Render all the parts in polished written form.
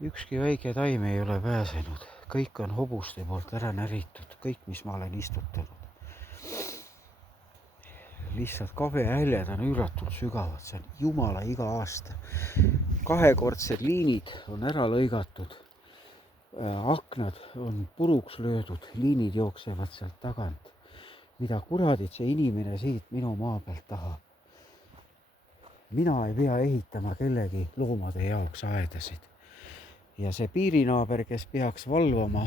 Ükski väike taim ei ole pääsenud, kõik on hobuste poolt ära näritud, kõik, mis ma olen istutanud. Lihtsalt kabehäljed on üüratult sügavad, see on jumala iga aasta. Kahekordsed liinid on ära lõigatud, aknad on puruks löödud, liinid jooksevad sealt tagant. Mida kuradit see inimene siit minu maa pealt tahab? Mina ei pea ehitama kellegi loomade jaoks aedasid. Ja see piirinaaber, kes peaks valvama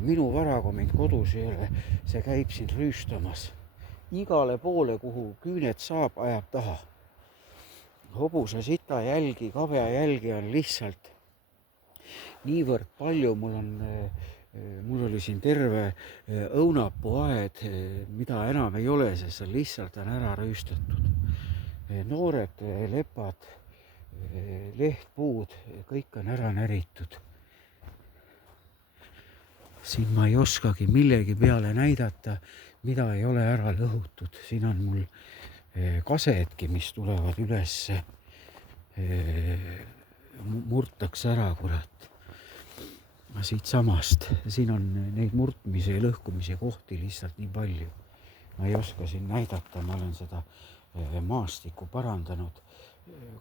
minu vara, kui mind kodus ei ole, see käib siin rüüstamas. Igale poole, kuhu küüned saab, ajab taha. Hobuse sita jälgi, kabea jälgi on lihtsalt niivõrd palju. Mul oli siin terve õunapuaed, mida enam ei ole, sest see lihtsalt on ära rüüstatud. Noored lepad, lehtpuud, kõik on ära näritud. Siin ma ei oskagi millegi peale näidata, mida ei ole ära lõhutud. Siin on mul kasedki, mis tulevad üles, murtakse ära, kurat. Siit samast. Siin on neid murtmise ja lõhkumise kohti lihtsalt nii palju. Ma ei oska siin näidata, ma olen seda maastikku parandanud.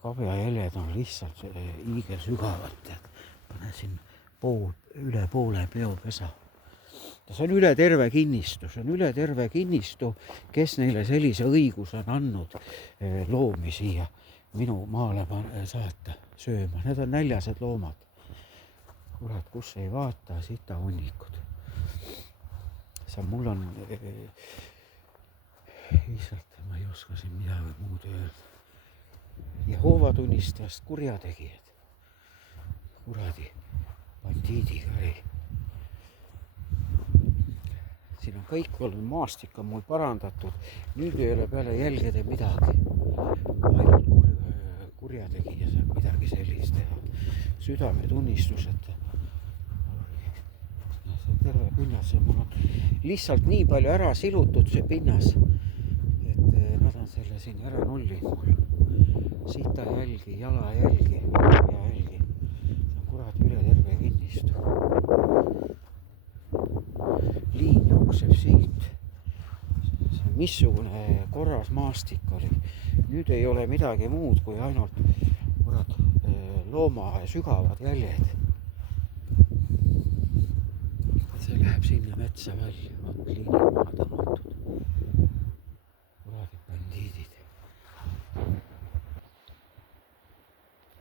Kabea jäljed on lihtsalt hiigel sügavad. Pane siin üle poole peopesa. See on üle terve kinnistu, kes neile sellise õiguse on andnud loomi siia minu maale saata sööma. Need on näljased loomad. Kurat, kus ei vaata, sita hunnikud. Mul on lihtsalt, ma ei oska siin midagi muud öelda. Jehova tunnistajast kurjategijad. Kuradi bandiidiga ei. Siin on kõik olnud, maastik on mul parandatud. Nüüd ei ole peale jälgede midagi. Ainult kurjategija saab midagi sellist teha. Südametunnistused. See terve pinnas. Mul on lihtsalt nii palju ära silutud see pinnas, et nad on selle siin ära nullinud. Sita jälgi, jala jälgi, jälgi. Kurat üle terve kinnistu. Liin jookseb siit. Missugune korras maastik oli. Nüüd ei ole midagi muud kui ainult looma sügavad jäljed. See läheb sinna metsa välja, liini maha tõmmatud.